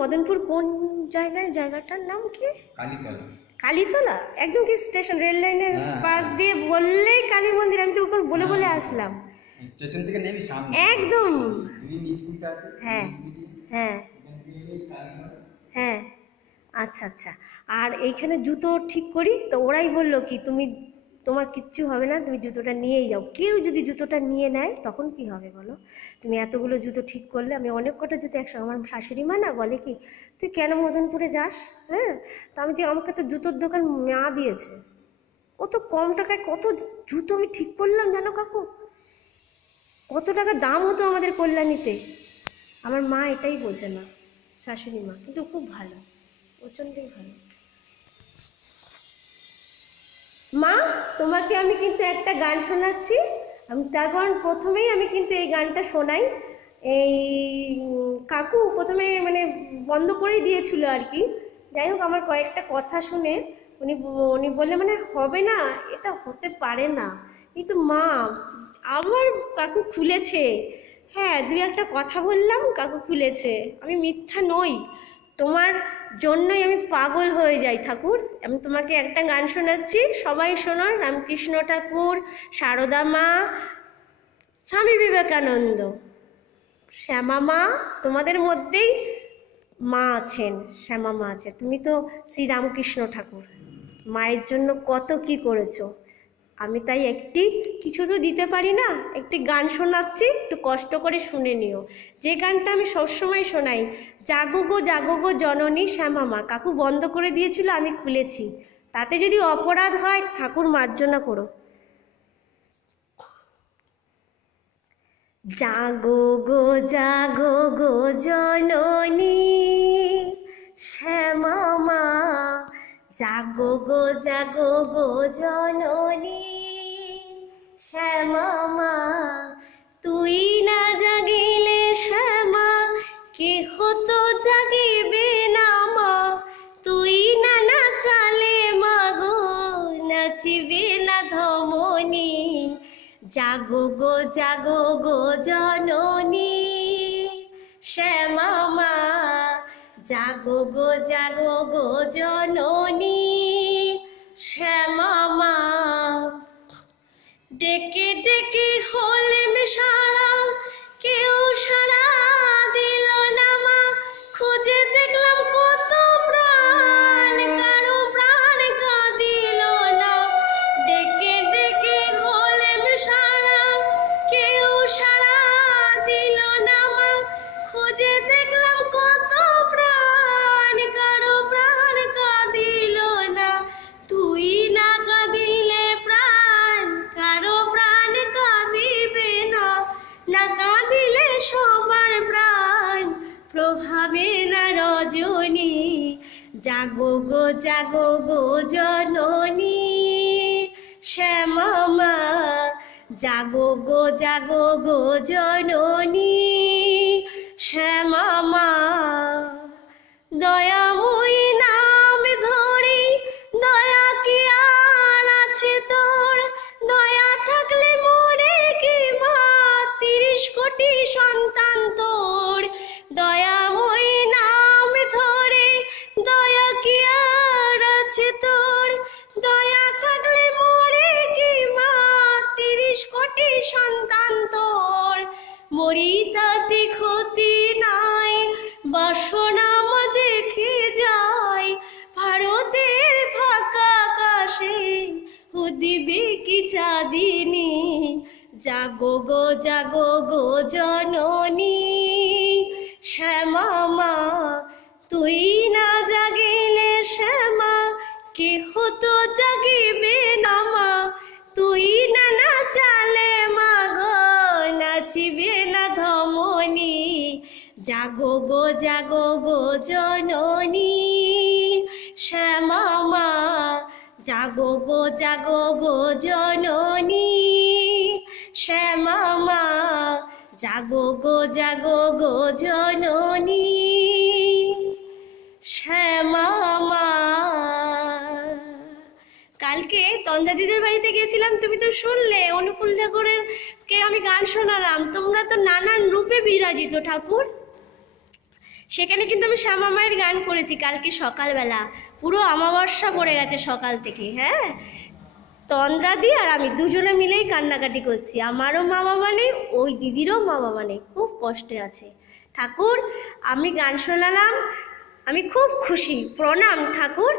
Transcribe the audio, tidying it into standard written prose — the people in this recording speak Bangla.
মদনপুর কোন জায়গায়? জায়গাটার নাম কি? কালীতলা। কালীতলা একদম কি স্টেশন রেল লাইনের পাশ দিয়ে বললেই কালী মন্দির? আমি তো ওখানে বলে বলে আসলাম। স্টেশন থেকে নেমে সামনে একদম। স্কুলটা আছে। হ্যাঁ হ্যাঁ হ্যাঁ। আচ্ছা আচ্ছা। আর এইখানে জুতো ঠিক করি তো ওরাই বললো কি তুমি তোমার কিচ্ছু হবে না, তুমি জুতোটা নিয়েই যাও। কেউ যদি জুতোটা নিয়ে নেয় তখন কি হবে বলো? তুমি এতগুলো জুতো ঠিক করলে, আমি অনেক কটা জুতো একসঙ্গে, আমার শাশুড়ি মা না বলে কি তুই কেন মদনপুরে যাস? হ্যাঁ, তো আমি যে আমাকে তো জুতোর দোকান মা দিয়েছে, ও তো কম টাকায় কত জুতো আমি ঠিক করলাম জানো কাকু, কত টাকা দাম হতো আমাদের কল্যাণীতে। আমার মা এটাই বোঝে না, শাশুড়ি মা, কিন্তু খুব ভালো, প্রচণ্ডই ভালো। মা তোমাকে আমি কিন্তু একটা গান শোনাচ্ছি, আমি তার কারণ প্রথমেই আমি কিন্তু এই গানটা শোনাই। এই কাকু প্রথমে মানে বন্ধ করেই দিয়েছিল আর কি। যাই হোক, আমার কয়েকটা কথা শুনে উনি উনি বললে মানে হবে না, এটা হতে পারে না, এই তো মা আবার কাকু খুলেছে। হ্যাঁ, দুই একটা কথা বললাম, কাকু খুলেছে, আমি মিথ্যা নই, তোমার জন্যই আমি পাগল হয়ে যাই ঠাকুর। আমি তোমাকে একটা গান শোনাচ্ছি, সবাই শোনো। রামকৃষ্ণ ঠাকুর, সারদা মা, স্বামী বিবেকানন্দ, শ্যামা মা, তোমাদের মধ্যেই মা আছেন, শ্যামা মা আছে। তুমি তো শ্রীরামকৃষ্ণ ঠাকুর, মায়ের জন্য কত কি করেছো। আমি তাই কিছু তো দিতে পারি না, একটি গান শোনাচ্ছি, একটু কষ্ট করে শুনে নিও। যে গানটা আমি সবসময় শোনাই, জাগো গো জননী শ্যামা মা। কাকু বন্ধ করে দিয়েছিল, আমি খুলেছি, তাতে যদি অপরাধ হয় ঠাকুর মার্জনা করো। জাগো গো জননী শ্যামা মা, জাগো গো জননী শ্যামা মা, তুই না জাগিলে শ্যামা কেহ তো জাগিবে না মা, তুই না নাচালে মা গো নাচিবে না ধমনী। জাগো গো জননী শ্যামা মা, জাগো গো জননী শ্যামা মা। ডেকে ডেকে হলেম সারা, কেউ সারা দিল না মা, খুঁজে দেখলাম কত প্রাণ, কারো প্রাণ কাঁদিল না। ডেকে ডেকে হলেম সারা, কেউ সারা দিল না মা, খুঁজে দেখলাম কত প্রাণ, কারো প্রাণ কাঁদিল না। তুই না কাঁদিলে প্রাণ কারো প্রাণ কাঁদিবে না, না কাঁদিলে সবার প্রাণ প্রভাবে না রজনী। জাগো গো জননী শ্যামা মা, জাগো গো জননী শ্যামা মা। দয়াময়ী নাম ধরি, দয়া কি আর আছে তোর, দয়া থাকলে মরে কি মা 30 কোটি সন্তান তোর। দয়াময়ী নাম ধরে, দয়া কি আর আছে তোর, দয়া থাকলে মরে কি মা 30 কোটি সন্তান তোর। মরি তাতে ক্ষতি নাই, বাসনাম দেখে যায়, ভারতের ফাঁকা আকাশে উদিবে কি চাঁদিনী। জাগো গো জননী শ্যামা মা, তুই না জাগিলে শ্যামা কেহ তো জাগিবে না মা, তুই না নাচালে মা গো নাচিবে না ধমনী। জাগো গো জননী শ্যামা মা, জাগো গো জননী শ্যামা মা, জাগো গো জননী শ্যামা মা। কালকে তন্দাদিদের বাড়িতে গিয়েছিলাম, তুমি তো শুনলে, অনুকূল ঠাকুরের কে আমি গান শোনালাম, তোমরা তো নানান রূপে বিরাজিত ঠাকুর। সেখানে কিন্তু আমি শ্যামা মায়ের গান করেছি কালকে সকালবেলা, পুরো অমাবস্যা পড়ে গেছে সকাল থেকে। হ্যাঁ, তন্দ্রাদি আর আমি দুজনে মিলেই কান্নাকাটি করছি। আমারও মা বাবা নেই, ওই দিদিরও মা বাবা নেই, খুব কষ্টে আছে। ঠাকুর, আমি গান শোনালাম, আমি খুব খুশি। প্রণাম ঠাকুর।